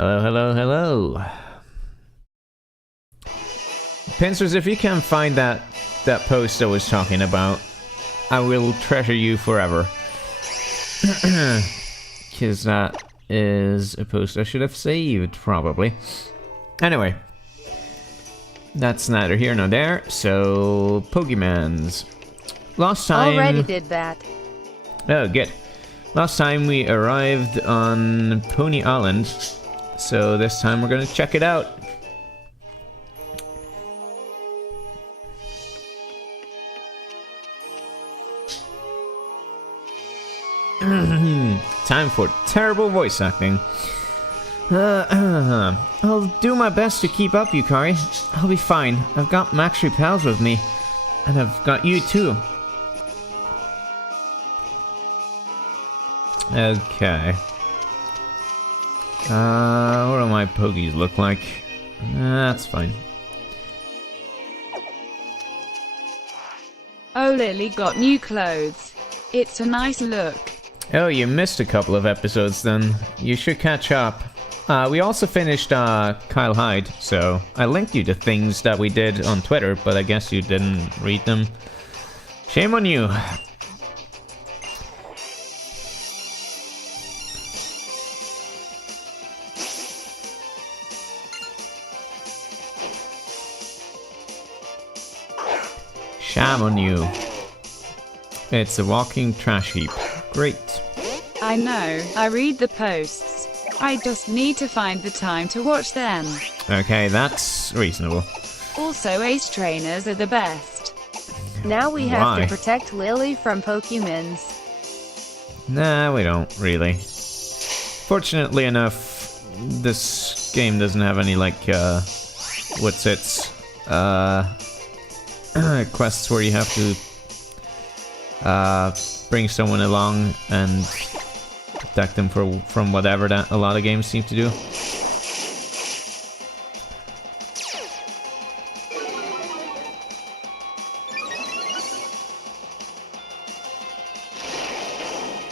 Hello, hello, hello. Pincers, if you can find that post I was talking about, I will treasure you forever. Because that is a post I should have saved, probably. Anyway. That's neither here nor there, so... Pokemans. Last time... Already did that. Oh, good. Last time we arrived on Pony Island, so this time we're gonna check it out. Time for terrible voice acting. I'll do my best to keep up, Yukari. I'll be fine. I've got Max Repels with me. And I've got you too. Okay. What do my Pogies look like? That's fine. Oh, Lily got new clothes. It's a nice look. Oh, you missed a couple of episodes then. You should catch up. We also finished Kyle Hyde, so I linked you to things that we did on Twitter, but I guess you didn't read them. Shame on you. Shame on you. It's a walking trash heap. Great. I know, I read the posts. I just need to find the time to watch them. Okay, that's reasonable. Also, ace trainers are the best. Now we have Why? to protect Lily from Pokemons. Nah, we don't, really. Fortunately enough, this game doesn't have any, like, what's its, quests where you have to, bring someone along and protect them from whatever that a lot of games seem to do.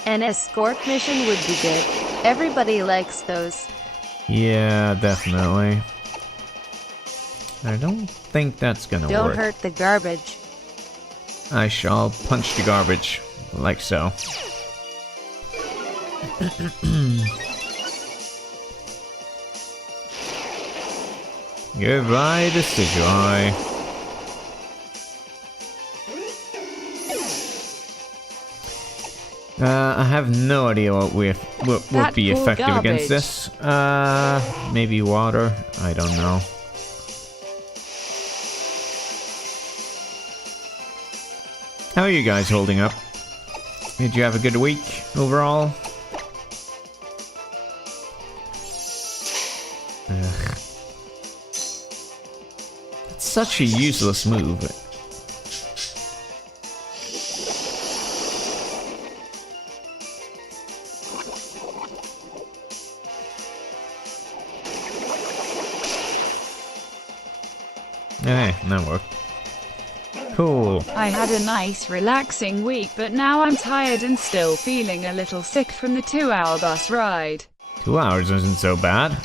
An escort mission would be good. Everybody likes those. Yeah, definitely. I don't think that's gonna work. Don't hurt the garbage. I shall punch the garbage, like so. Goodbye, Decidueye. I have no idea what would be poor effective against garbage. this. Maybe water? I don't know. How are you guys holding up? Did you have a good week overall? Ugh. It's such a useless move. Okay, that worked. Cool. I had a nice relaxing week, but now I'm tired and still feeling a little sick from the 2-hour bus ride. 2 hours isn't so bad.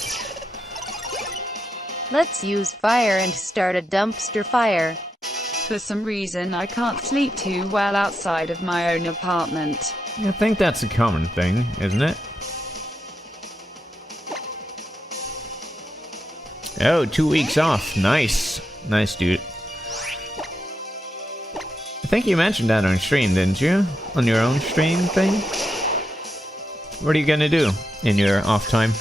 Let's use fire and start a dumpster fire. For some reason I can't sleep too well outside of my own apartment. I think that's a common thing, isn't it? Oh, 2 weeks off. Nice. Nice, dude. I think you mentioned that on stream, didn't you? On your own stream thing? What are you gonna do in your off time?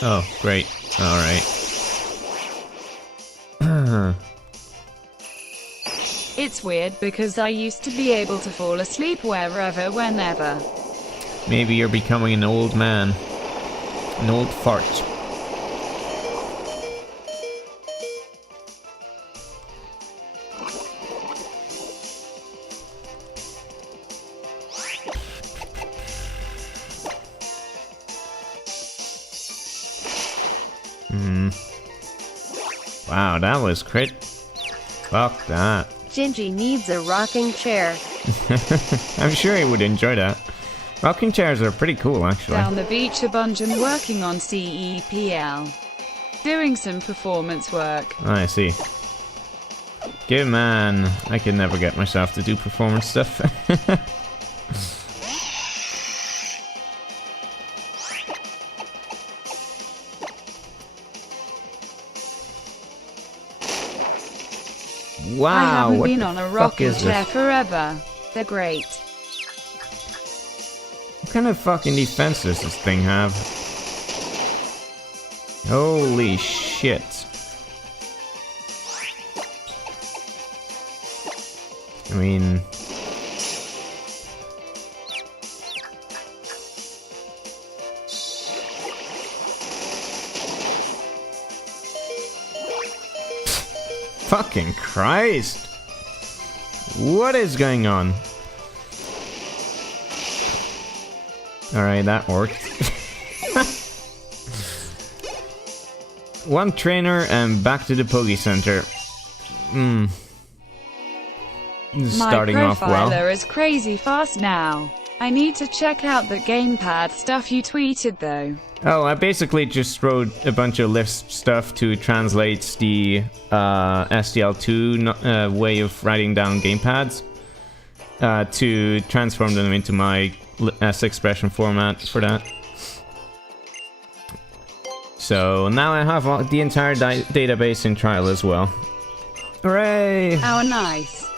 Oh, great. Alright. It's weird because I used to be able to fall asleep wherever, whenever. Maybe you're becoming an old man. An old fart. Wow, that was crit. Fuck that. Gingy needs a rocking chair. I'm sure he would enjoy that. Rocking chairs are pretty cool, actually. Down the beach a bunch and working on CEPL. Doing some performance work. Oh, I see. Good man. I could never get myself to do performance stuff. Wow, I haven't what been the on a fuck rocking is chair this? forever. They're great. What kind of fucking defense does this thing have? Holy shit. I mean... Fucking Christ! What is going on? Alright, that worked. One trainer and back to the Poke Center. Starting off well. My profiler is crazy fast now. I need to check out the gamepad stuff you tweeted though. Oh, I basically just wrote a bunch of Lisp stuff to translate the SDL2 way of writing down gamepads to transform them into my S expression format for that. So now I have the entire database in trial as well. Hooray! How nice.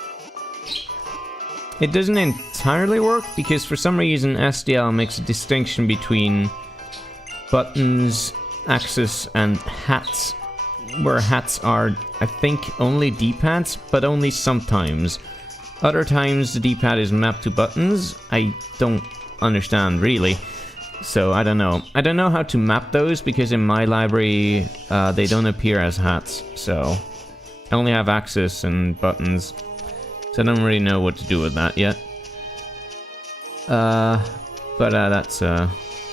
It doesn't entirely work because for some reason SDL makes a distinction between buttons, axis, and hats, where hats are, I think, only D-pads, but only sometimes. Other times the D-pad is mapped to buttons. I don't understand really, so I don't know. I don't know how to map those because in my library they don't appear as hats, so I only have axis and buttons, so I don't really know what to do with that yet. But that's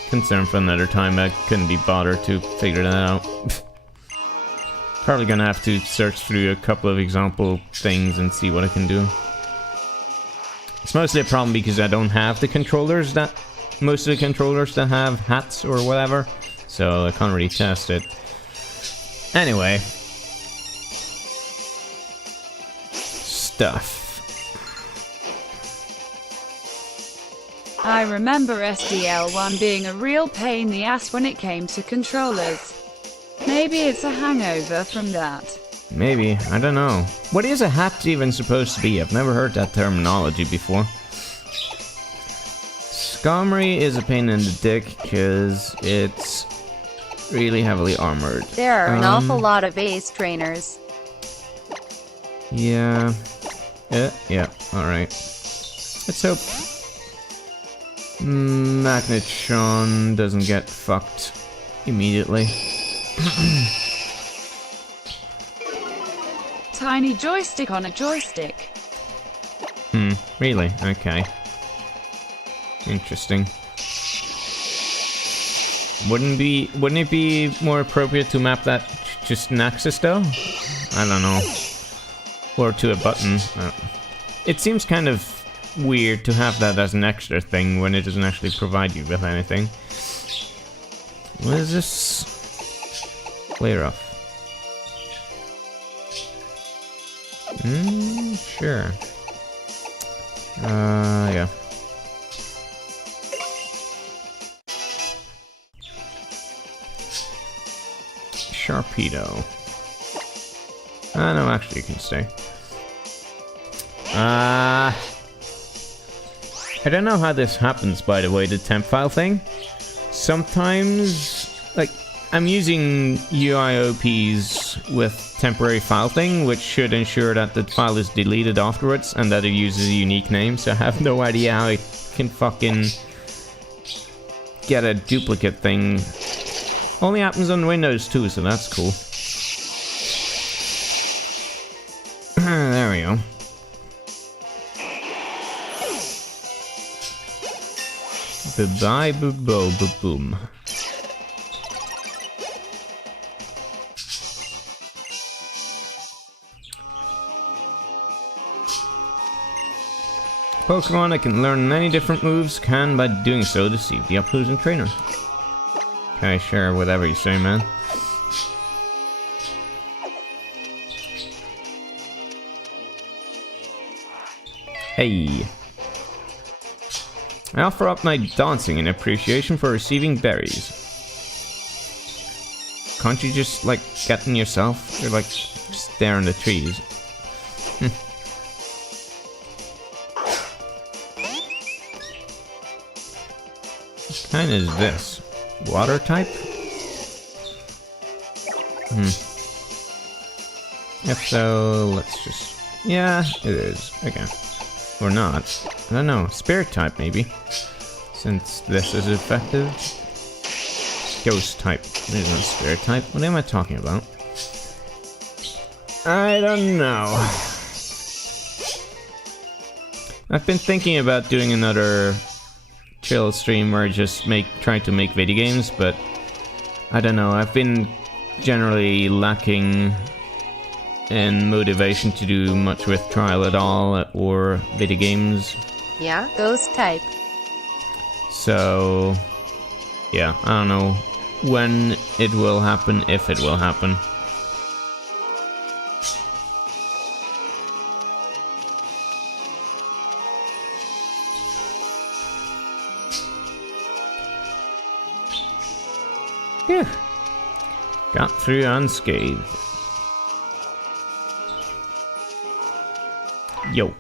concern for another time. I couldn't be bothered to figure that out. Probably gonna have to search through a couple of example things and see what I can do. It's mostly a problem because I don't have the controllers that... most of the controllers that have hats or whatever, so I can't really test it. Anyway. Stuff. I remember SDL1 being a real pain in the ass when it came to controllers. Maybe it's a hangover from that. Maybe, I don't know. What is a hat even supposed to be? I've never heard that terminology before. Skarmory is a pain in the dick because it's really heavily armored. There are an awful lot of ace trainers. Yeah. Yeah, alright. Let's hope Magnetron doesn't get fucked immediately. Tiny joystick on a joystick. Really? Okay. Interesting. Wouldn't it be more appropriate to map that just an axis though? I don't know. Or to a button. It seems kind of weird to have that as an extra thing when it doesn't actually provide you with anything. What is this? Clear up. Sure. Yeah. Sharpedo. No, actually you can stay. I don't know how this happens, by the way, the temp file thing. Sometimes, like, I'm using UIOPs with temporary file thing, which should ensure that the file is deleted afterwards and that it uses a unique name, so I have no idea how I can fucking get a duplicate thing. Only happens on Windows too, so that's cool. There we go. Bye bye bo boom. Pokemon, I can learn many different moves, can by doing so deceive the opposing trainer. Okay, sure, whatever you say, man. Hey. I offer up my dancing in appreciation for receiving berries. Can't you just, like, get them yourself? You're, like, staring at the trees. What kind is this? Water type? If so, let's just... Yeah, it is. Okay. Or not. I don't know. Spirit type, maybe. Since this is effective. Ghost type. There's no spirit type. What am I talking about? I don't know. I've been thinking about doing another chill stream where I just try to make video games, but I don't know. I've been generally lacking in motivation to do much with Trial at all or video games. Yeah, ghost type. So, yeah, I don't know when it will happen, if it will happen. Yeah. Got through unscathed. Yo.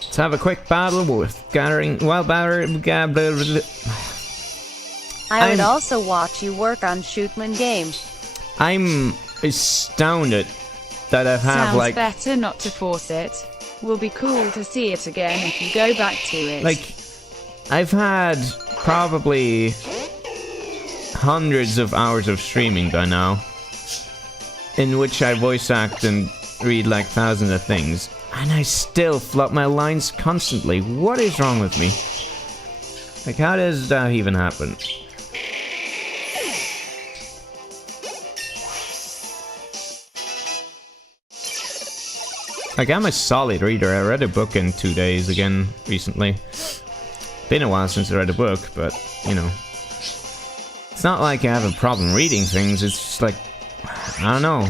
Let's have a quick battle with gathering. Well, I would also watch you work on Shootman game. I'm astounded that I have Sounds like better not to force it. Will be cool to see it again if you go back to it. like I've had probably hundreds of hours of streaming by now, in which I voice act and read like thousands of things, and I still flub my lines constantly. What is wrong with me? Like, how does that even happen? Like, I'm a solid reader. I read a book in 2 days again recently. Been a while since I read a book, but, you know. It's not like I have a problem reading things, it's just like, I don't know.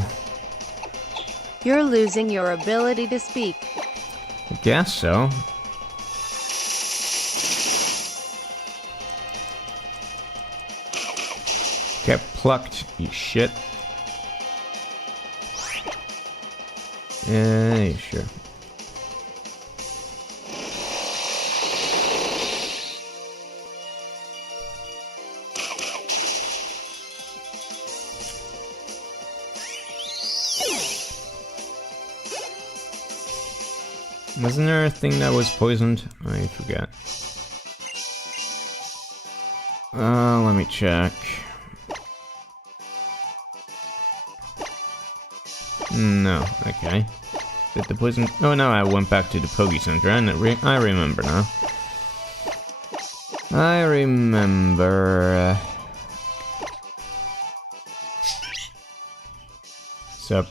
You're losing your ability to speak. I guess so. Get plucked, you shit. Yeah, sure. Wasn't there a thing that was poisoned? I forget. Let me check. No, okay. Did the poison... Oh no, I went back to the Poke Center, and I remember now. I remember... Sup?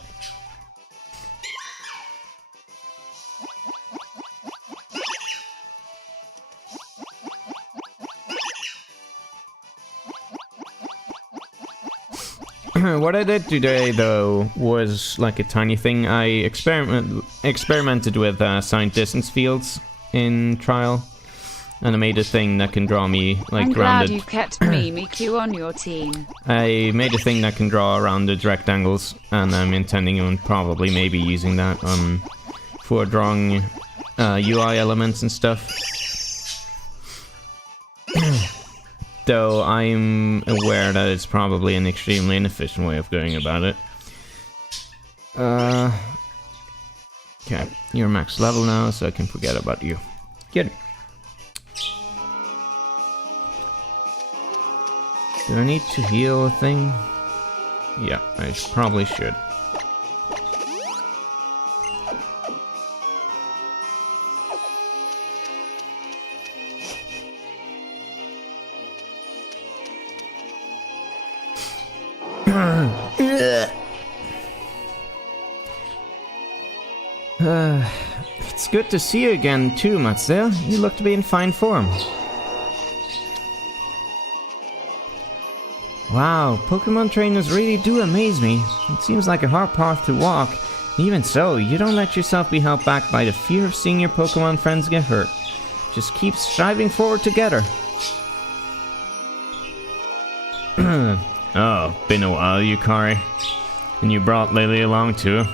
What I did today, though, was like a tiny thing. I experimented with assigned distance fields in Trial, and I made a thing that can draw me like I'm rounded. glad you kept Mimikyu on your team. I made a thing that can draw rounded rectangles, and I'm intending on probably maybe using that for drawing UI elements and stuff. Though I'm aware that it's probably an extremely inefficient way of going about it. Okay, you're max level now, so I can forget about you. Good. Do I need to heal a thing? Yeah, I probably should. It's it's good to see you again too, Matsuo. You look to be in fine form. Wow, Pokemon trainers really do amaze me. It seems like a hard path to walk. Even so, you don't let yourself be held back by the fear of seeing your Pokemon friends get hurt. Just keep striving forward together. Oh, been a while, Yukari. And you brought Lily along too?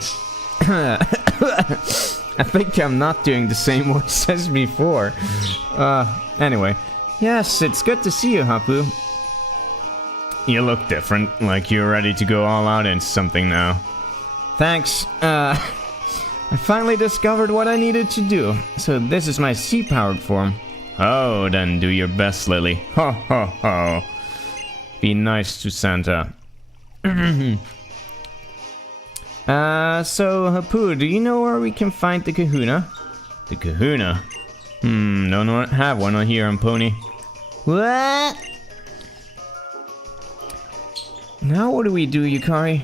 I think I'm not doing the same voice as before. Anyway. Yes, it's good to see you, Hapu. You look different, like you're ready to go all out into something now. Thanks. I finally discovered what I needed to do. So this is my sea-powered form. Oh, then do your best, Lily. Ho ho ho. Be nice to Santa. So, Hapu, do you know where we can find the kahuna? The kahuna? Don't have one here on Pony. What? Now what do we do, Yukari?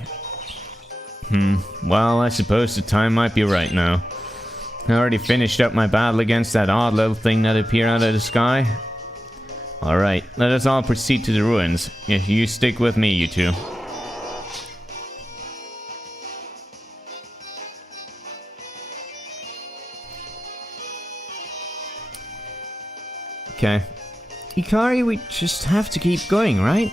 Well, I suppose the time might be right now. I already finished up my battle against that odd little thing that appeared out of the sky. Alright, let us all proceed to the ruins. If you stick with me, you two. Okay. Yukari, we just have to keep going, right?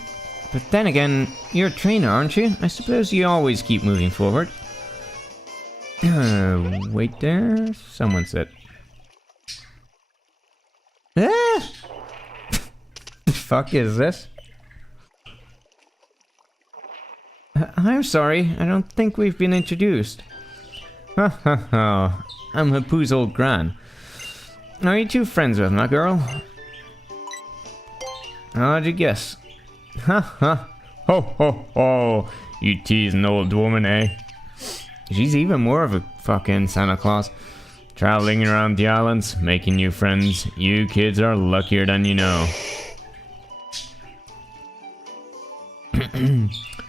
But then again, you're a trainer, aren't you? I suppose you always keep moving forward. Wait there. Someone said. Ah! The fuck is this? I'm sorry, I don't think we've been introduced. Ha ha ha. I'm Hapu's old gran. Are you two friends with my girl? How'd you guess? Ha ha. Ho ho ho. You tease an old woman, eh? She's even more of a fucking Santa Claus. Traveling around the islands, making new friends. You kids are luckier than you know.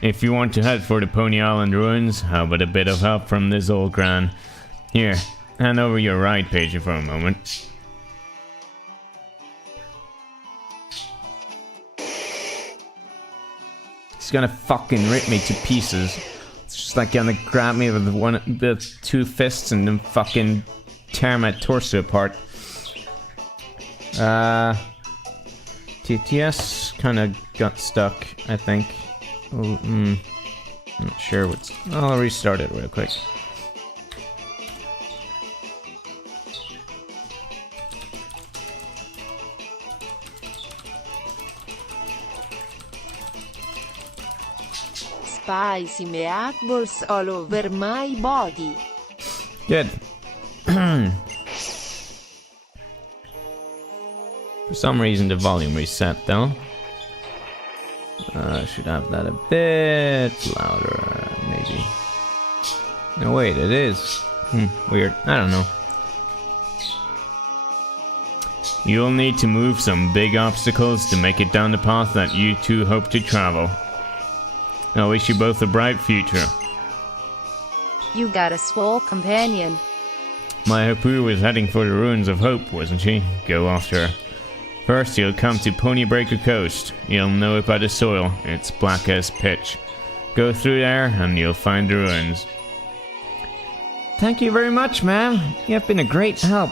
If you want to head for the Pony Island ruins, how about a bit of help from this old gran? Here, hand over your ride page for a moment. He's gonna fucking rip me to pieces. It's just like gonna grab me with the two fists and then fucking tear my torso apart. TTS kinda got stuck, I think. Oh, not sure what's... I'll restart it real quick. Spicy meatballs all over my body. Good. For some reason the volume reset though. Should have that a bit louder, maybe. No, wait, it is. Weird. I don't know. You'll need to move some big obstacles to make it down the path that you two hope to travel. I wish you both a bright future. You got a swole companion. My Hapu was heading for the ruins of Hope, wasn't she? Go after her. First, you'll come to Ponybreaker Coast. You'll know it by the soil. It's black as pitch. Go through there, and you'll find the ruins. Thank you very much, ma'am. You have been a great help.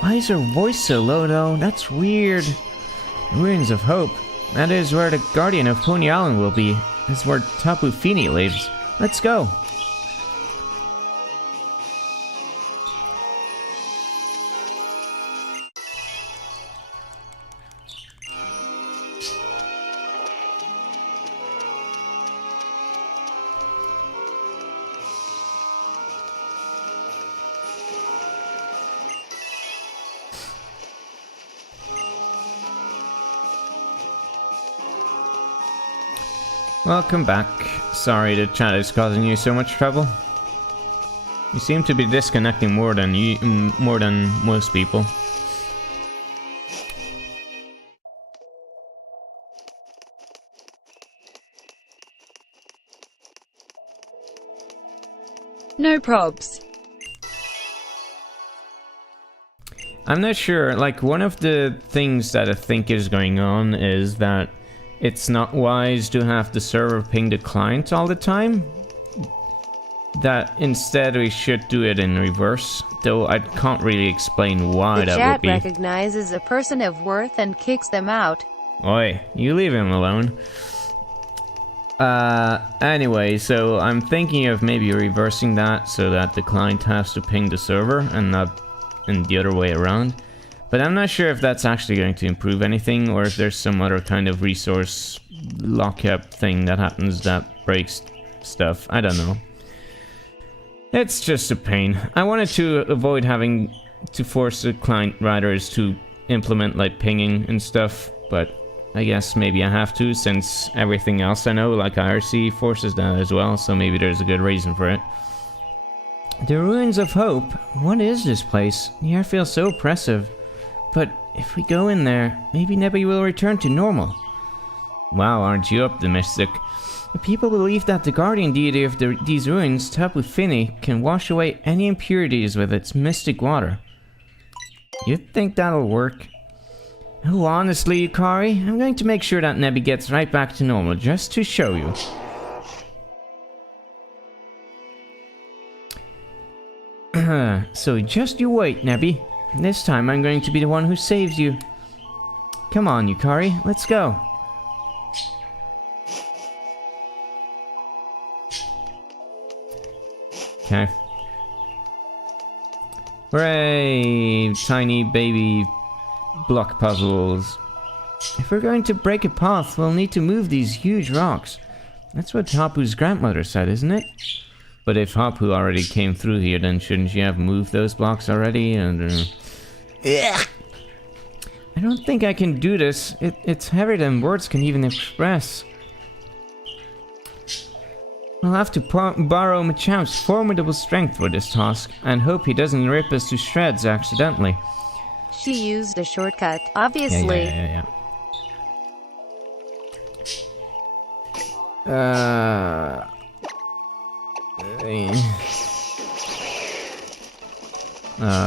Why is her voice so low, though? That's weird. Ruins of Hope. That is where the Guardian of Pony Island will be. That's where Tapu Fini lives. Let's go. Welcome back. Sorry the chat is causing you so much trouble. You seem to be disconnecting more than most people. No probs. I'm not sure. Like, one of the things that I think is going on is that it's not wise to have the server ping the client all the time. That instead we should do it in reverse, though I can't really explain why that would be. The chat recognizes a person of worth and kicks them out. Oi, you leave him alone. Anyway, so I'm thinking of maybe reversing that so that the client has to ping the server and not in the other way around. But I'm not sure if that's actually going to improve anything or if there's some other kind of resource lockup thing that happens that breaks stuff. I don't know. It's just a pain. I wanted to avoid having to force the client writers to implement like pinging and stuff, but I guess maybe I have to, since everything else I know, like IRC, forces that as well, so maybe there's a good reason for it. The Ruins of Hope? What is this place? The air feels so oppressive. But if we go in there, maybe Nebby will return to normal. Wow, aren't you optimistic? The people believe that the guardian deity of these ruins, Tapu Fini, can wash away any impurities with its mystic water. You think that'll work? Oh, honestly, Yukari, I'm going to make sure that Nebby gets right back to normal, just to show you. So just you wait, Nebby. This time I'm going to be the one who saves you. Come on, Yukari, let's go. Okay. Hooray! Tiny baby block puzzles. If we're going to break a path, we'll need to move these huge rocks. That's what Hapu's grandmother said, isn't it? But if Hapu already came through here, then shouldn't she have moved those blocks already? And I don't think I can do this. It's heavier than words can even express. I'll have to borrow Machamp's formidable strength for this task, and hope he doesn't rip us to shreds accidentally. She used a shortcut, obviously. Yeah.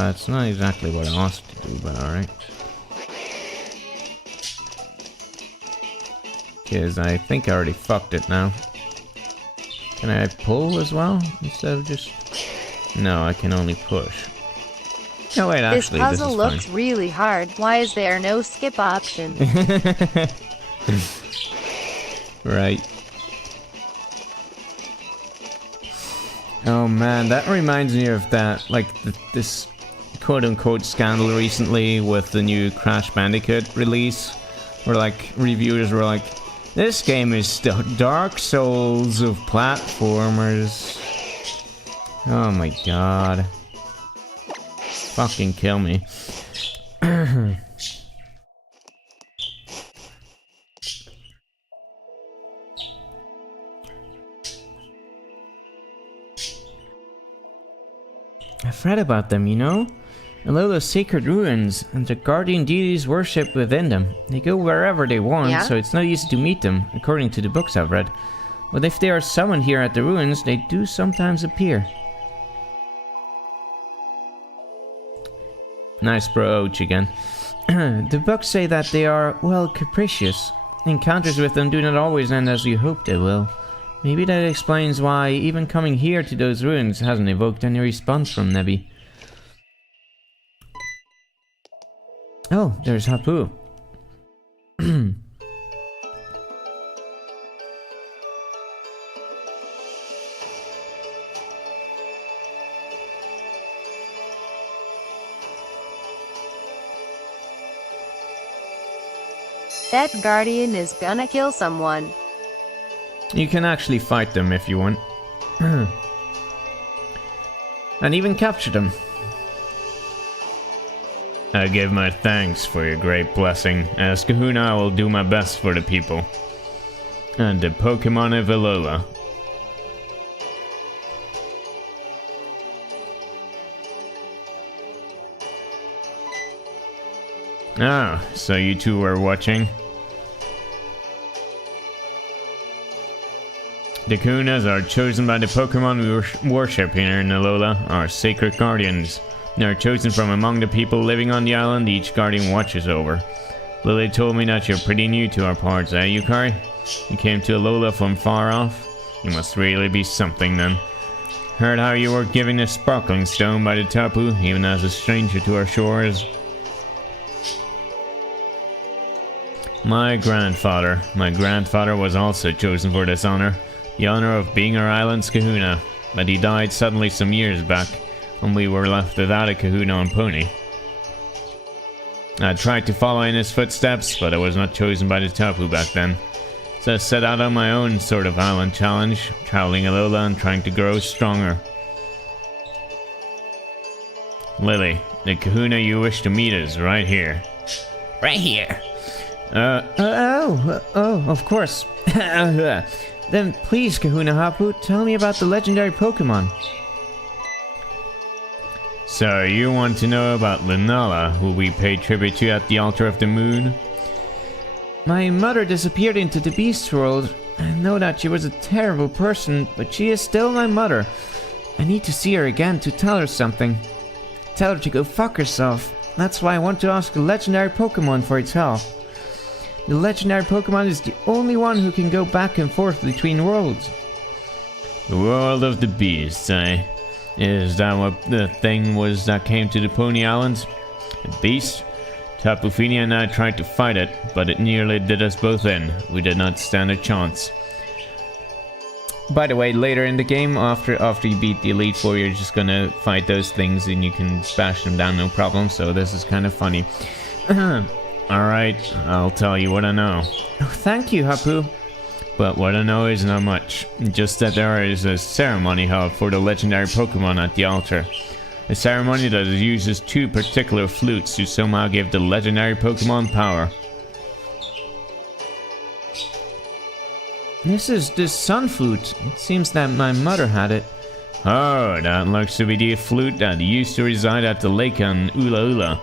It's not exactly what I asked to do, but alright. Because I think I already fucked it now. Can I pull as well? Instead of just... No, I can only push. No, wait, actually, this puzzle looks fine. really hard. Why is there no skip option? Right. Oh man, that reminds me of that, like, this quote-unquote scandal recently with the new Crash Bandicoot release, where, like, reviewers were like, this game is the Dark Souls of platformers. Oh my god. Fucking kill me. I've read about them, you know? Alola's sacred ruins, and the guardian deities worship within them. They go wherever they want, so it's not easy to meet them, according to the books I've read. But if they are summoned here at the ruins, they do sometimes appear. Nice brooch again. The books say that they are, well, capricious. Encounters with them do not always end as you hope they will. Maybe that explains why even coming here to those ruins hasn't evoked any response from Nebby. Oh, there's Hapu. That guardian is gonna kill someone. You can actually fight them if you want. And even capture them. I give my thanks for your great blessing. As Kahuna, I will do my best for the people. And the Pokemon of Alola. Ah, so you two were watching? The Kunas are chosen by the Pokemon we worship here in Alola, our sacred guardians. They're chosen from among the people living on the island each guardian watches over. Lily told me that you're pretty new to our parts, eh, Yukari? You came to Alola from far off? You must really be something then. Heard how you were given a sparkling stone by the Tapu, even as a stranger to our shores. My grandfather was also chosen for this honor. The honor of being our island's kahuna. But he died suddenly some years back, when we were left without a kahuna on Pony. I tried to follow in his footsteps, but I was not chosen by the Tapu back then. So I set out on my own sort of island challenge, traveling Alola and trying to grow stronger. Lily, the kahuna you wish to meet is right here. Right here. Of course. Then please, Kahuna Hapu, tell me about the legendary Pokemon. So, you want to know about Lunala, who we pay tribute to at the Altar of the Moon? My mother disappeared into the Beast World. I know that she was a terrible person, but she is still my mother. I need to see her again to tell her something. Tell her to go fuck herself. That's why I want to ask a legendary Pokemon for its help. The legendary Pokemon is the only one who can go back and forth between worlds. The world of the beasts, eh? Is that what the thing was that came to the Pony Islands? A beast? Tapu Fini and I tried to fight it, but it nearly did us both in. We did not stand a chance. By the way, later in the game, after you beat the Elite Four, you're just gonna fight those things and you can bash them down no problem, so this is kind of funny. Alright, I'll tell you what I know. Oh, thank you, Hapu. But what I know is not much. Just that there is a ceremony held for the legendary Pokemon at the altar. A ceremony that uses two particular flutes to somehow give the legendary Pokemon power. This is the Sun Flute. It seems that my mother had it. Oh, that looks to be the flute that used to reside at the lake on Ula Ula.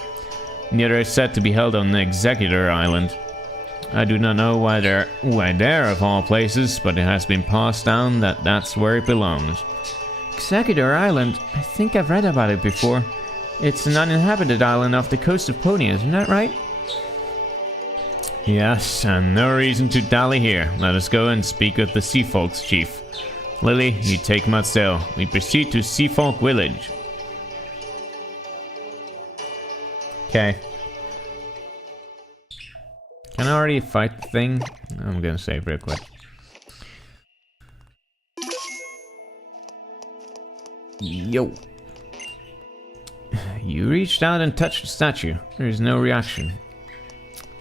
The other is said to be held on the Executor Island. I do not know why there of all places, but it has been passed down that that's where it belongs. Executor Island? I think I've read about it before. It's an uninhabited island off the coast of Pony, isn't that right? Yes, and no reason to dally here. Let us go and speak with the Sea Folks chief. Lily, you take Matzel. We proceed to Sea Folk Village. Okay. Can I already fight the thing? I'm gonna save real quick. Yo. You reached out and touched the statue. There's no reaction.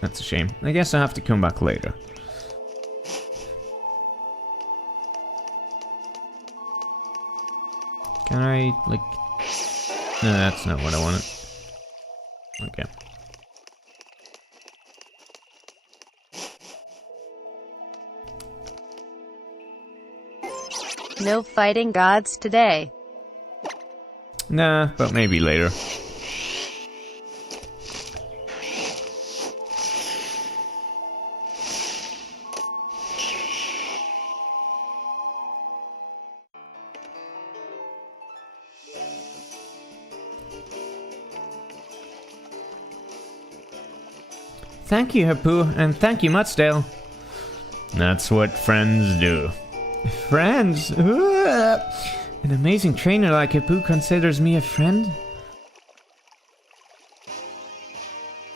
That's a shame. I guess I'll have to come back later. Can I, like... No, that's not what I wanted. Okay. No fighting gods today. Nah, but maybe later. Thank you, Hapu, and thank you, Mutsdale. That's what friends do. Friends? An amazing trainer like Hapu considers me a friend?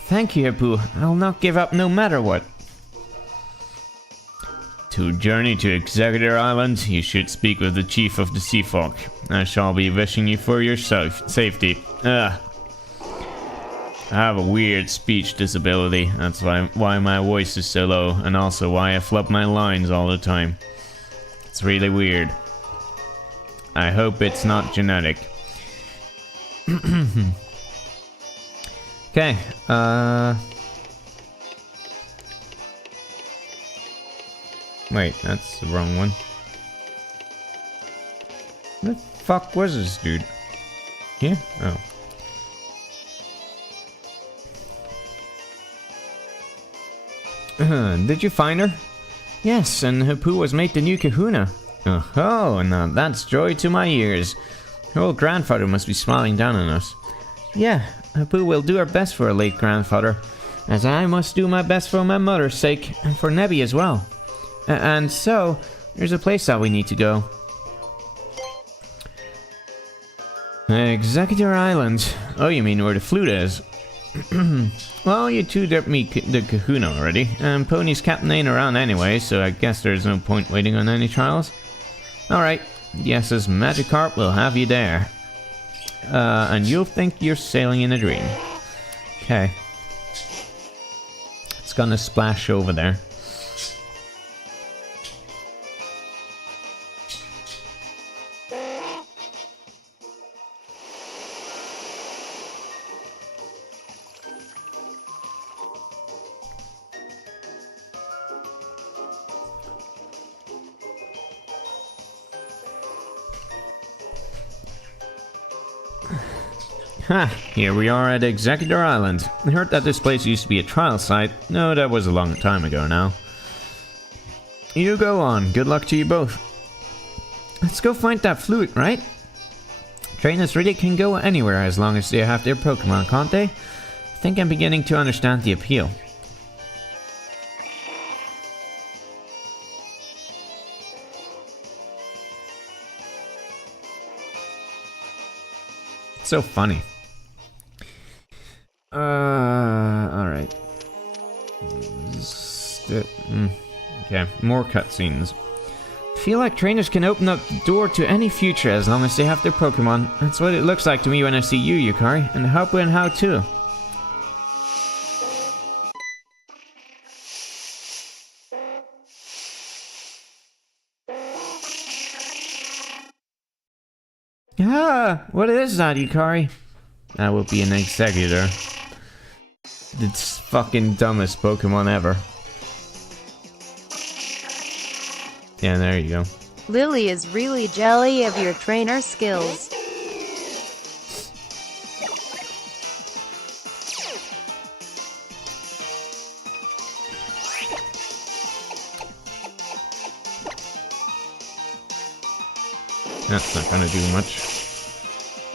Thank you, Hapu. I'll not give up no matter what. To journey to Executor Island, you should speak with the chief of the Sea Folk. I shall be wishing you for your safety. I have a weird speech disability. That's why my voice is so low, and also why I flub my lines all the time. It's really weird. I hope it's not genetic. Okay, wait, that's the wrong one. What the fuck was this dude? Here? Oh. Did you find her? Yes, and Hapu was made the new kahuna. Oh, now that's joy to my ears. Her old grandfather must be smiling down on us. Yeah, Apu will do our best for her late grandfather, as I must do my best for my mother's sake, and for Nebby as well. And so, there's a place that we need to go. Executor Island. Oh, you mean where the flute is? Well, you two dipped me the kahuna already, and Pony's captain ain't around anyway, so I guess there's no point waiting on any trials. Alright, Yes's Magikarp will have you there. And you'll think you're sailing in a dream. Okay. It's gonna splash over there. Ha! Here we are at Executor Island. I heard that this place used to be a trial site. No, that was a long time ago now. You go on. Good luck to you both. Let's go find that flute, right? Trainers really can go anywhere as long as they have their Pokemon, can't they? I think I'm beginning to understand the appeal. It's so funny. Alright. Okay, more cutscenes. Feel like trainers can open up the door to any future as long as they have their Pokemon. That's what it looks like to me when I see you, Yukari, and Hapu and How too. Ah, what is that, Yukari? That would be an Executor. It's fucking dumbest Pokemon ever. Yeah, there you go. Lily is really jelly of your trainer skills. That's not gonna do much.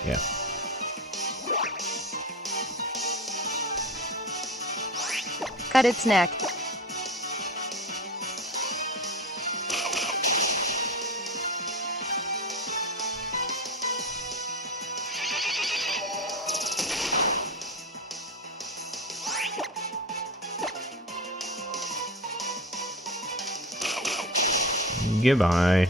Yeah. Cut its neck. Goodbye.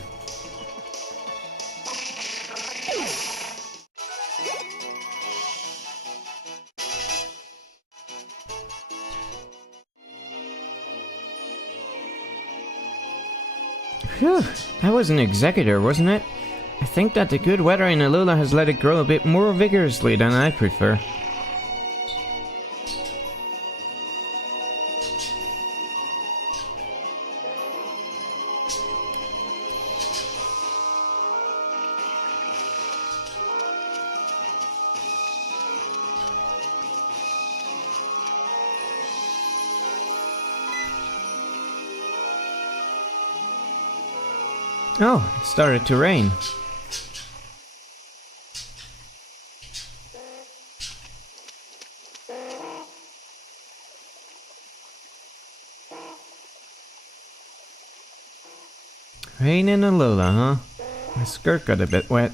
Phew, that was an Executor, wasn't it? I think that the good weather in Alola has let it grow a bit more vigorously than I prefer. Oh, it started to rain. Rain in Alola, huh? My skirt got a bit wet.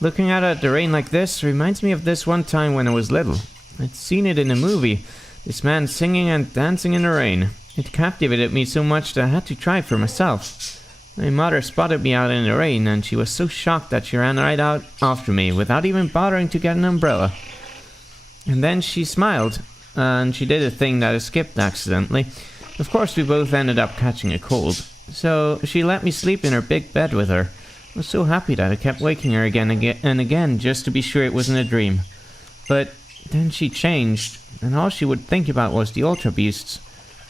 Looking out at the rain like this reminds me of this one time when I was little. I'd seen it in a movie. This man singing and dancing in the rain. It captivated me so much that I had to try it for myself. My mother spotted me out in the rain, and she was so shocked that she ran right out after me without even bothering to get an umbrella. And then she smiled, and she did a thing that I skipped accidentally. Of course, we both ended up catching a cold. So she let me sleep in her big bed with her. I was so happy that I kept waking her again and again just to be sure it wasn't a dream. But then she changed, and all she would think about was the Ultra Beasts.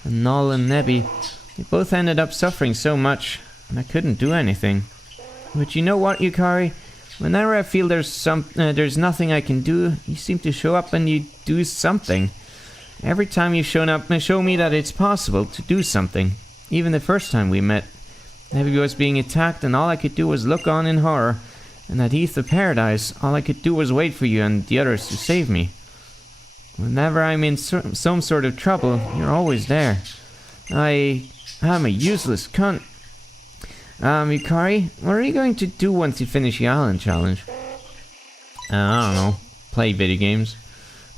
And Null and Nebby, they both ended up suffering so much. And I couldn't do anything. But you know what, Yukari? Whenever I feel there's nothing I can do, you seem to show up and you do something. Every time you've shown up, show me that it's possible to do something. Even the first time we met. Nebby was being attacked and all I could do was look on in horror. And at Heath of Paradise, all I could do was wait for you and the others to save me. Whenever I'm in some sort of trouble, you're always there. I'm a useless cunt. Yukari, what are you going to do once you finish the island challenge? I don't know. Play video games.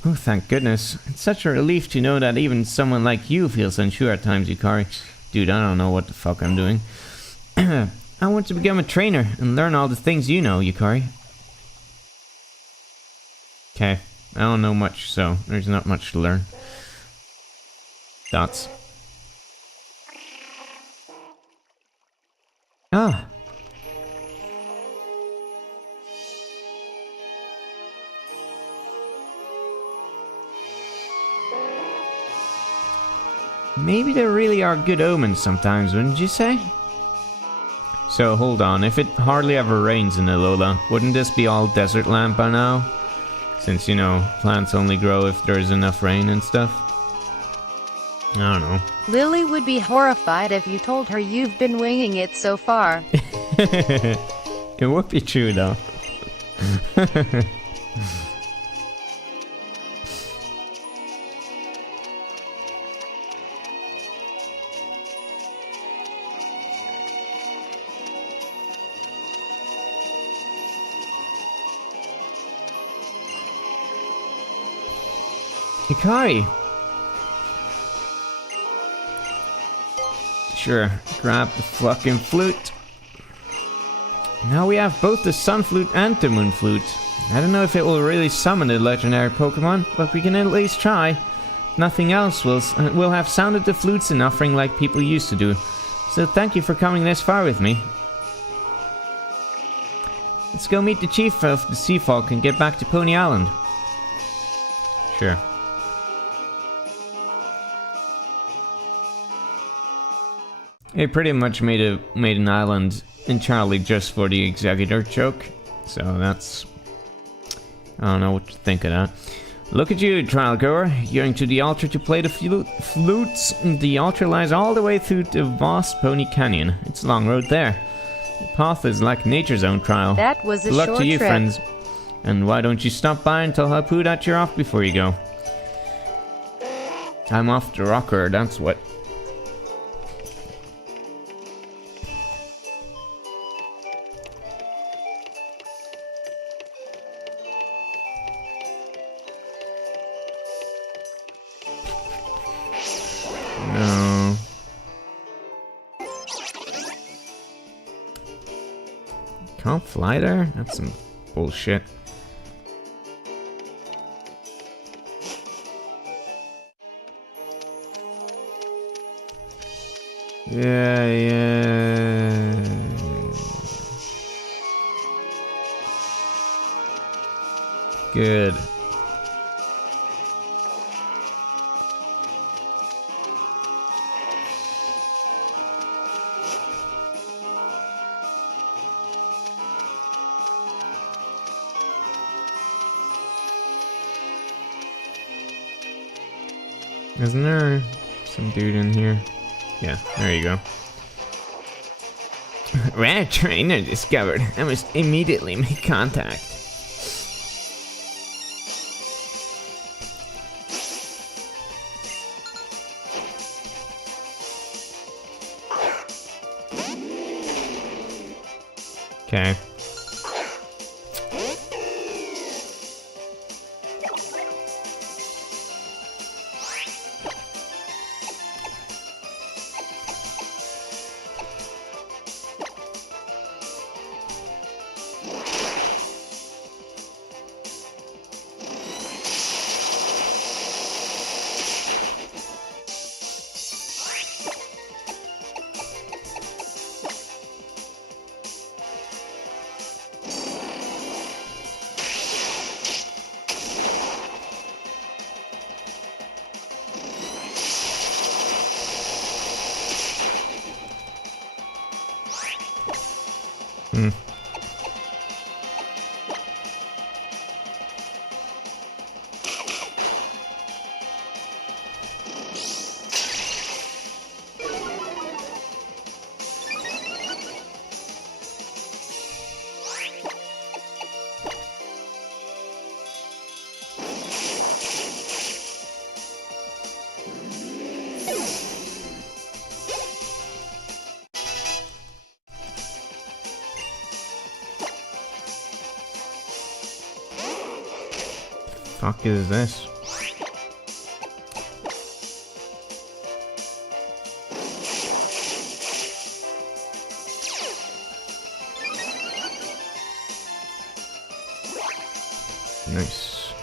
Oh, thank goodness. It's such a relief to know that even someone like you feels unsure at times, Yukari. Dude, I don't know what the fuck I'm doing. I want to become a trainer and learn all the things you know, Yukari. Okay. I don't know much, so there's not much to learn. Dots. Ah. Maybe there really are good omens sometimes, wouldn't you say? So hold on, if it hardly ever rains in Alola, wouldn't this be all desert land by now? Since, you know, plants only grow if there's enough rain and stuff. I don't know. Lily would be horrified if you told her you've been winging it so far. It would be true though. Yukari! Sure, grab the fucking flute. Now we have both the Sun Flute and the Moon Flute. I don't know if it will really summon the legendary Pokemon, but we can at least try. Nothing else will have sounded the flutes in offering like people used to do. So thank you for coming this far with me. Let's go meet the chief of the Seafalk and get back to Pony Island. Sure. They pretty much made an island entirely just for the Executor joke, so that's... I don't know what to think of that. Look at you, trial goer, going to the altar to play the flutes. The altar lies all the way through the vast Pony Canyon. It's a long road there. The path is like nature's own trial. That was a Good luck short to you, trip. friends. And why don't you stop by and tell Hapu that you're off before you go? I'm off the rocker, that's what. No. Can't fly there? That's some bullshit. Yeah. Good. Isn't there some dude in here? Yeah, there you go. Rare trainer discovered. I must immediately make contact. Okay. Hmm. fuck is this? Nice.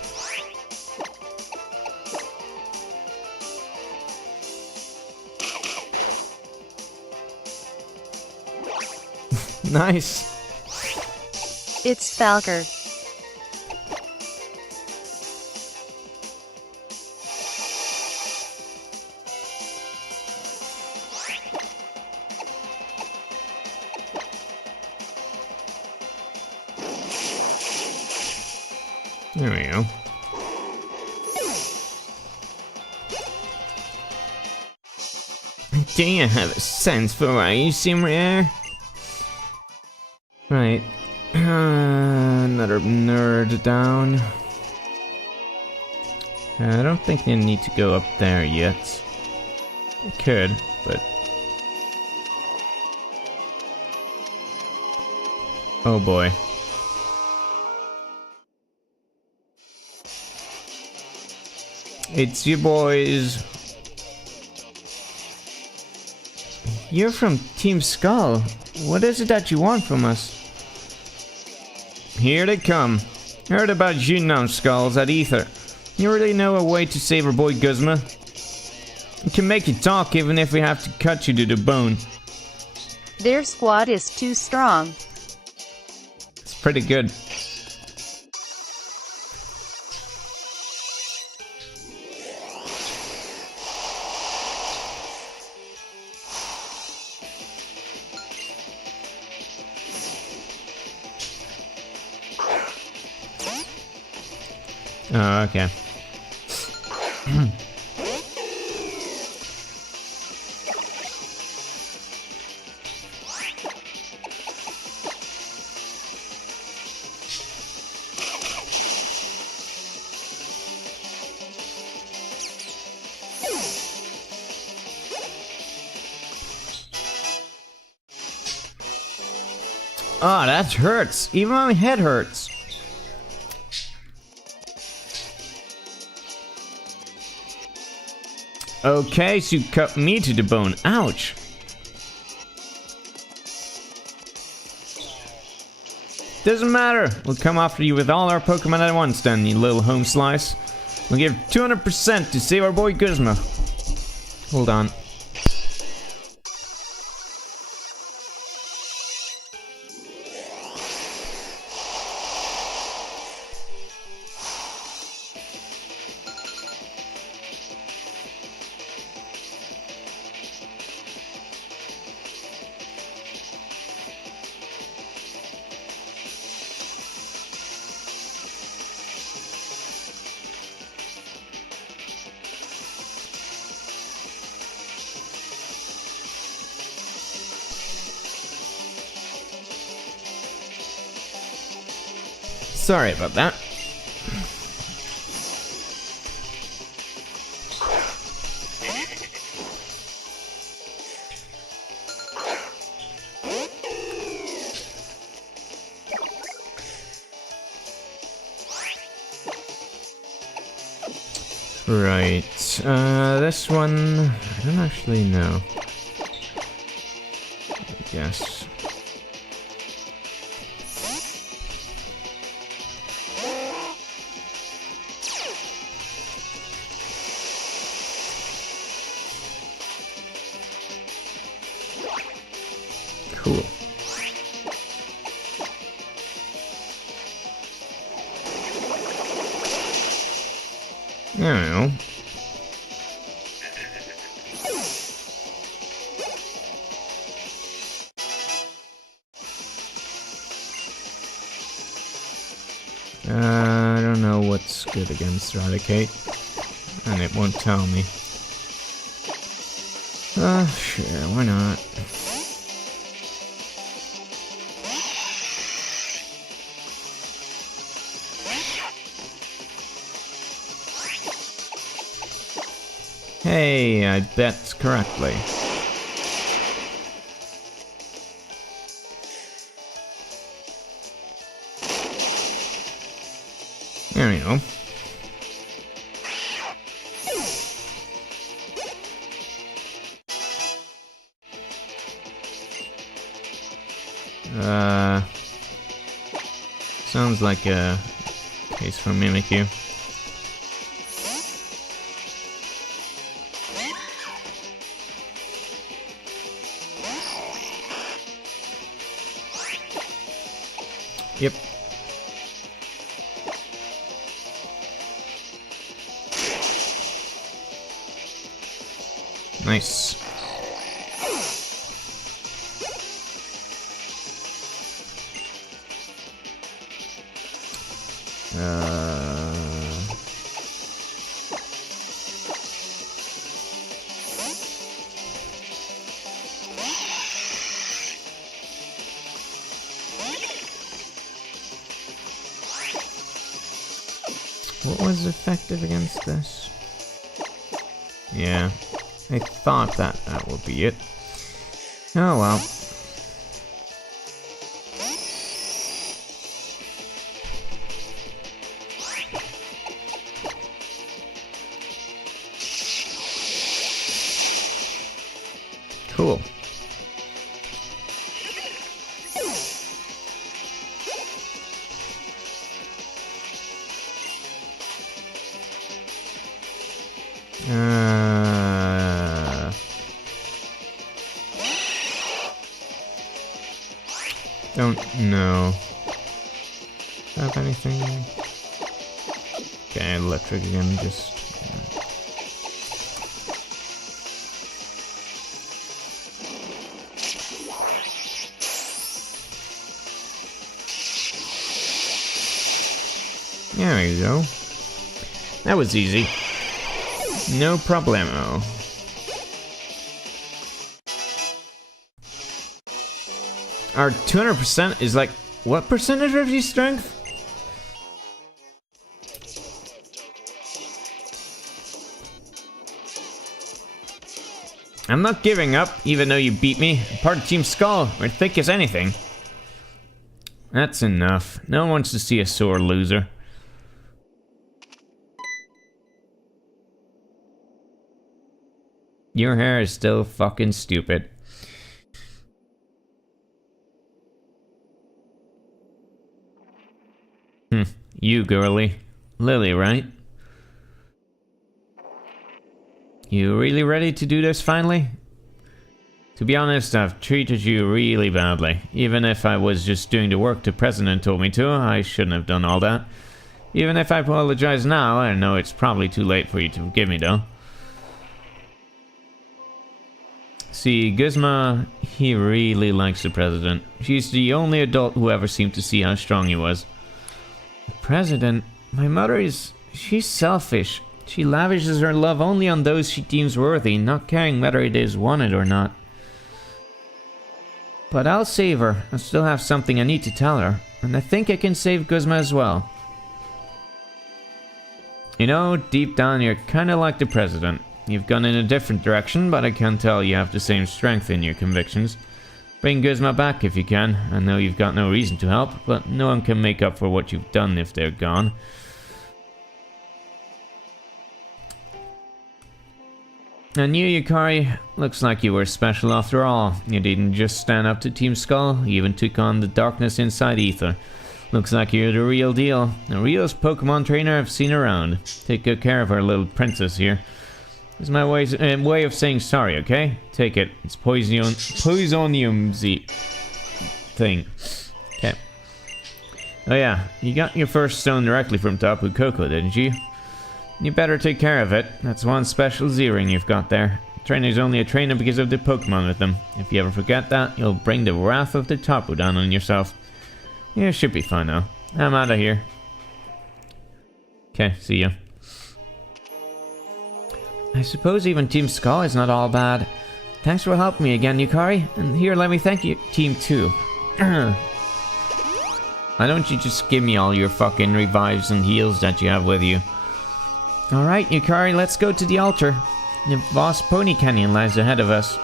Nice. It's Falker. There we go. Do you have a sense for why you seem rare? Right. Another nerd down. I don't think they need to go up there yet. I could, but... Oh boy. It's you boys. You're from Team Skull. What is it that you want from us? Here they come. Heard about you now, Skulls, at Ether. You really know a way to save our boy Guzma? We can make you talk even if we have to cut you to the bone. Their squad is too strong. It's pretty good. Oh, okay. Oh, that hurts. Even my head hurts. Okay, so you cut me to the bone. Ouch. Doesn't matter. We'll come after you with all our Pokemon at once then, you little home slice. We'll give 200% to save our boy Guzma. Hold on. Sorry about that. Right, this one, I don't actually know. I guess. Cool. I don't know. I don't know what's good against Eradicate, and it won't tell me. Sure, why not? Hey, I bet correctly. There we go. Sounds like a case for Mimikyu. Yep. Nice. What was effective against this? Yeah, I thought that would be it. Oh well. Cool. Don't know. Have anything? Okay, electric again, just... There we go. That was easy. No problemo. Our 200% is like, what percentage of your strength? I'm not giving up, even though you beat me. Part of Team Skull, we're thick as anything. That's enough. No one wants to see a sore loser. Your hair is still fucking stupid. You girly. Lily, right? You really ready to do this finally? To be honest, I've treated you really badly. Even if I was just doing the work the president told me to, I shouldn't have done all that. Even if I apologize now, I know it's probably too late for you to forgive me though. See, Guzma, he really likes the president. She's the only adult who ever seemed to see how strong he was. The president? My mother is... she's selfish. She lavishes her love only on those she deems worthy, not caring whether it is wanted or not. But I'll save her. I still have something I need to tell her. And I think I can save Guzma as well. You know, deep down you're kinda like the president. You've gone in a different direction, but I can tell you have the same strength in your convictions. Bring Guzma back if you can. I know you've got no reason to help, but no one can make up for what you've done if they're gone. And you, Yukari, looks like you were special after all. You didn't just stand up to Team Skull, you even took on the darkness inside Ether. Looks like you're the real deal. The realest Pokemon trainer I've seen around. Take good care of our little princess here. This is my way of saying sorry, okay? Take it. It's Poisonium Z thing. Okay. Oh yeah, you got your first stone directly from Tapu Koko, didn't you? You better take care of it. That's one special Z-ring you've got there. A trainer's only a trainer because of the Pokemon with them. If you ever forget that, you'll bring the wrath of the Tapu down on yourself. Yeah, should be fine now. I'm out of here. Okay, see ya. I suppose even Team Skull is not all bad. Thanks for helping me again, Yukari. And here, let me thank you, Team 2. Why don't you just give me all your fucking revives and heals that you have with you? Alright, Yukari, let's go to the altar. The Boss Pony Canyon lies ahead of us.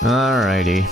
Alrighty.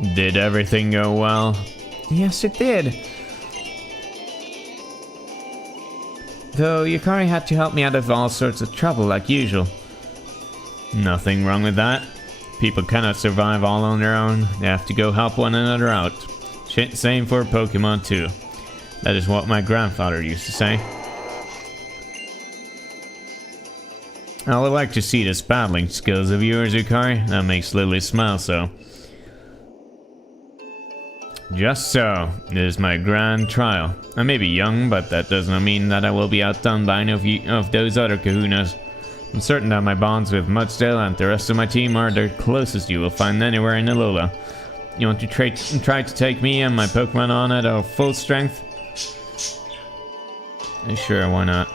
Did everything go well? Yes, it did. Though Yukari had to help me out of all sorts of trouble like usual. Nothing wrong with that. People cannot survive all on their own. They have to go help one another out. Same for Pokemon too. That is what my grandfather used to say. I would like to see this battling skills of yours, Yukari. That makes Lily smile so. Just so. It is my grand trial. I may be young, but that does not mean that I will be outdone by any of those other kahunas. I'm certain that my bonds with Mudsdale and the rest of my team are the closest you will find anywhere in Alola. You want to try to take me and my Pokemon on at our full strength? Sure, why not?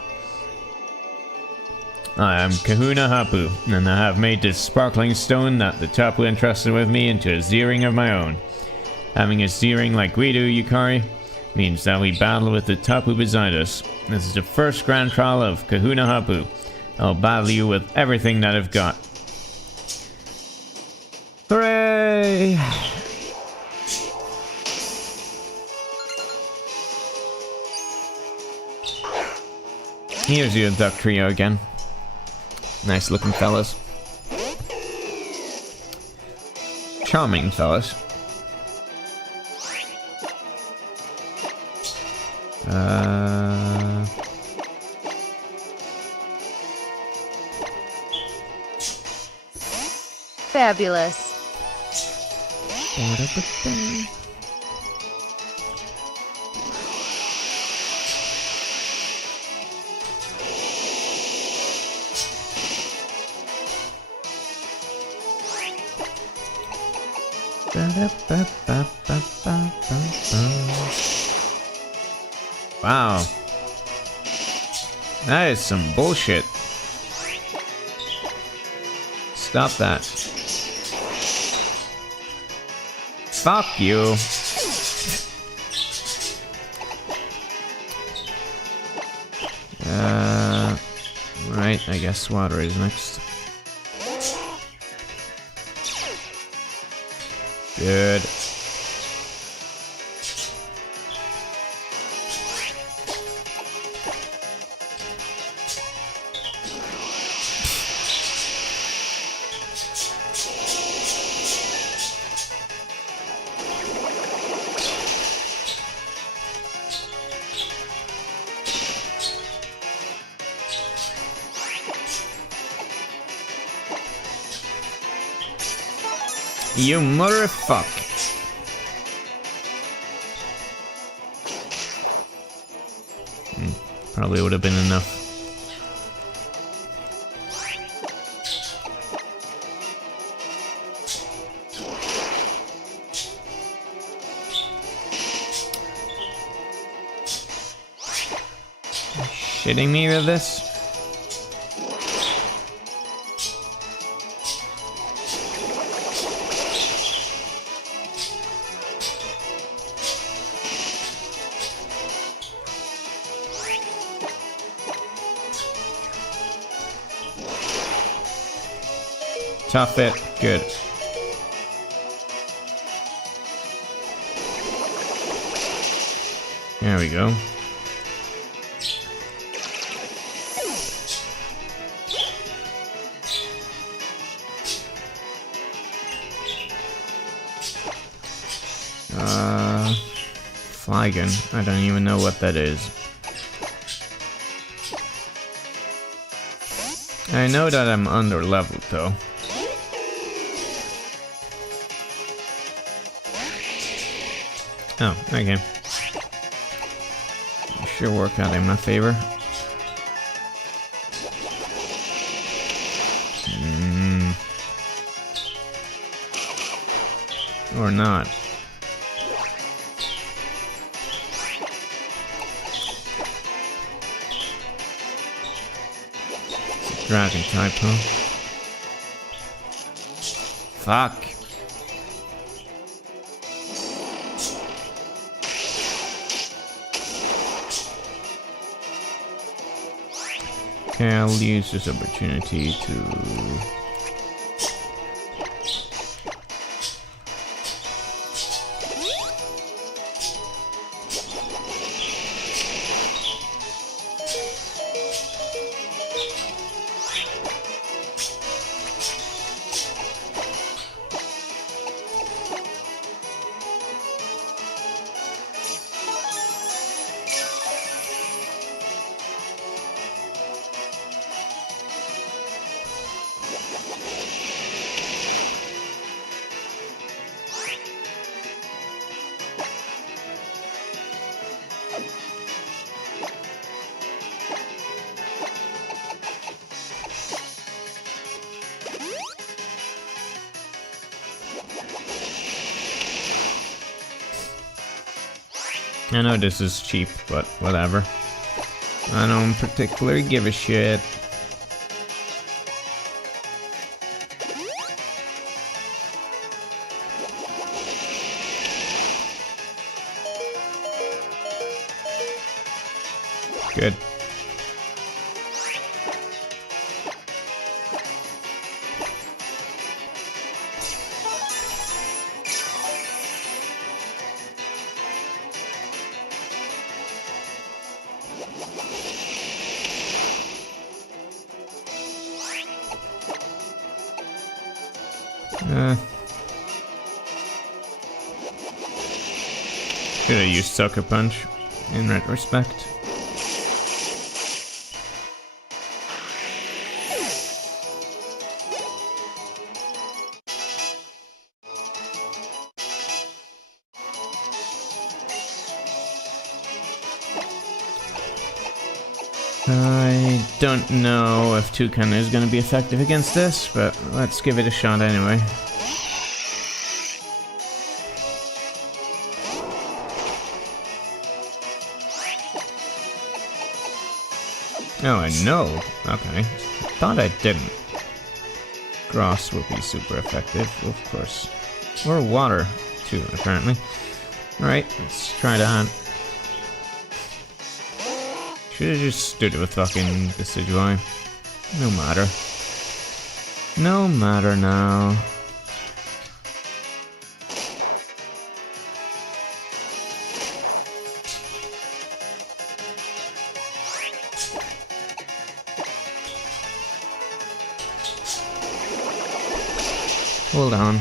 I am Kahuna Hapu, and I have made this sparkling stone that the Tapu entrusted with me into a Z-ring of my own. Having a Z-ring like we do, Yukari, means that we battle with the Tapu beside us. This is the first grand trial of Kahuna Hapu. I'll battle you with everything that I've got. Hooray! Here's your duck trio again. Nice looking fellas. Charming fellas. Fabulous. Wow. That is some bullshit. Stop that. Fuck you. Right, I guess water is next. Good. You motherfuck. Probably would have been enough. Shitting me with this? Tough it. Good. There we go. Flygon. I don't even know what that is. I know that I'm under leveled though. Oh, okay. Sure work out in my favor. Or not. It's a dragon type, huh? Fuck. Okay, I'll use this opportunity to... I know this is cheap, but whatever. I don't particularly give a shit. Good. Should have used Sucker Punch in retrospect. I don't know if Toucan is going to be effective against this, but let's give it a shot anyway. Oh, I know. Okay. Thought I didn't. Grass will be super effective, of course. Or water, too, apparently. Alright, let's try that. Should've just stood with fucking Decidueye. No matter. No matter now. Hold on.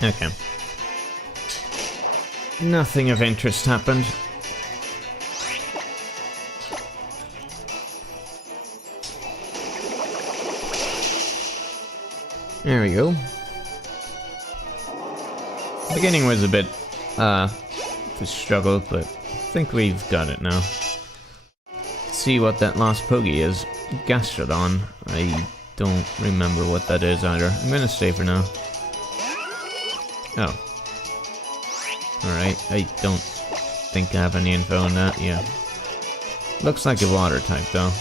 Okay. Nothing of interest happened. There we go. Beginning was a bit, of a struggle, but I think we've got it now. Let's see what that last Pogie is. Gastrodon. I don't remember what that is either. I'm gonna stay for now. Oh. Alright, I don't think I have any info on that, yeah. Looks like a water type though.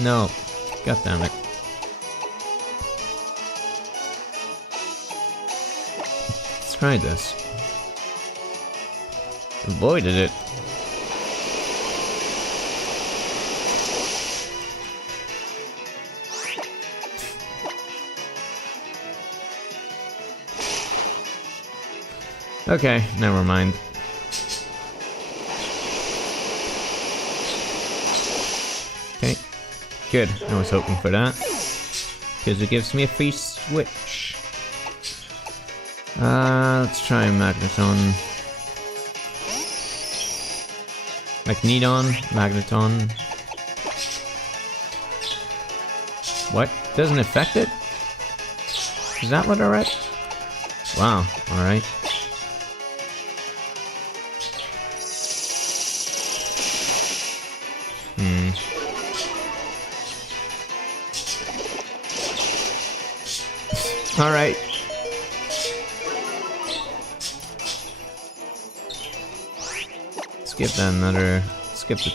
No. God damn it. Let's try this. Avoided it. Okay, never mind. Okay, good. I was hoping for that. Because it gives me a free switch. Let's try Magneton. Magneton, Magneton. What? Doesn't affect it? Is that what I read? Wow, alright. Alright. Skip that another. Skip the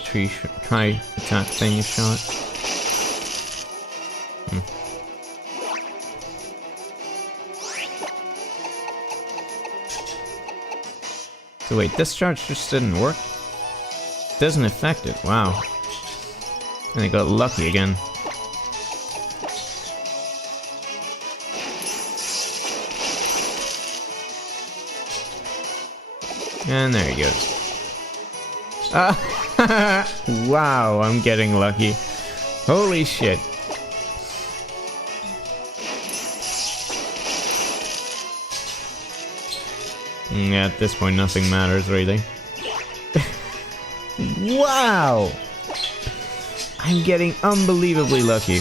try attack thing a shot. So wait, discharge just didn't work? Doesn't affect it, wow. And I got lucky again. And there he goes. Wow, I'm getting lucky. Holy shit. Yeah, at this point nothing matters really. Wow! I'm getting unbelievably lucky.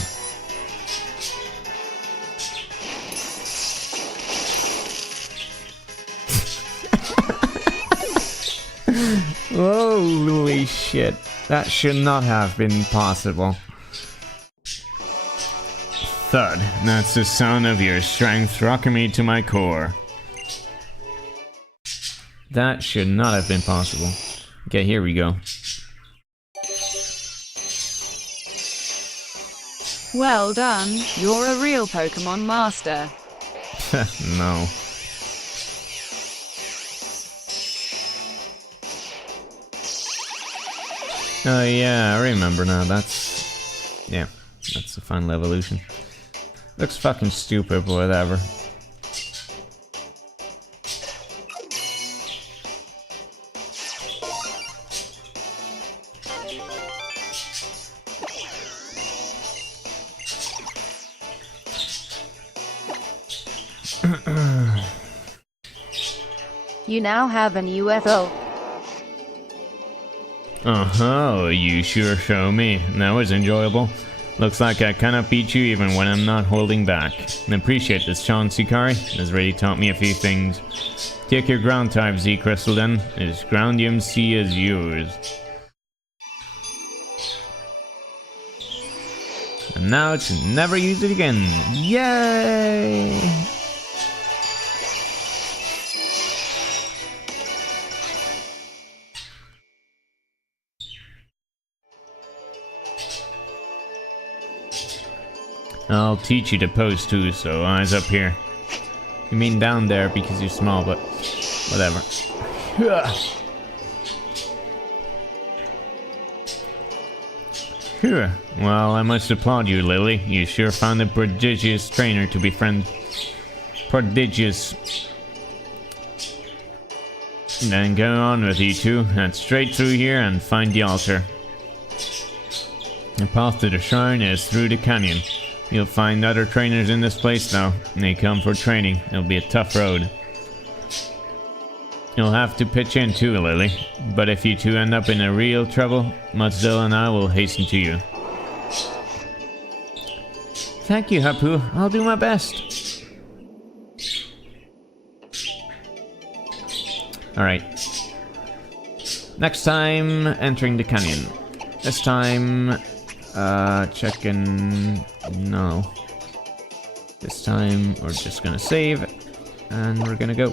Holy shit. That should not have been possible. Thud. That's the sound of your strength rocking me to my core. That should not have been possible. Okay, here we go. Well done, you're a real Pokemon master. No. Oh yeah, I remember now. That's the final evolution. Looks fucking stupid, but whatever. You now have an UFO. Uh-huh, you sure show me. That was enjoyable. Looks like I cannot beat you even when I'm not holding back. I appreciate this, Chauncey Kari. Has really taught me a few things. Take your ground type, Z Crystal then. His Groundium C is yours. And now to never use it again. Yay! I'll teach you to pose too, so eyes up here. You mean down there because you're small, but whatever. Well, I must applaud you, Lily. You sure found a prodigious trainer to befriend. Prodigious. Then go on with you two. Head straight through here and find the altar. The path to the shrine is through the canyon. You'll find other trainers in this place though. They come for training. It'll be a tough road. You'll have to pitch in too, Lily. But if you two end up in a real trouble, Mudsdale and I will hasten to you. Thank you, Hapu. I'll do my best. Alright. Next time, entering the canyon. This time, checking... No. This time, we're just gonna save, and we're gonna go.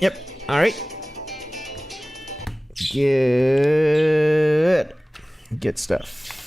Yep, alright. Good. Good stuff.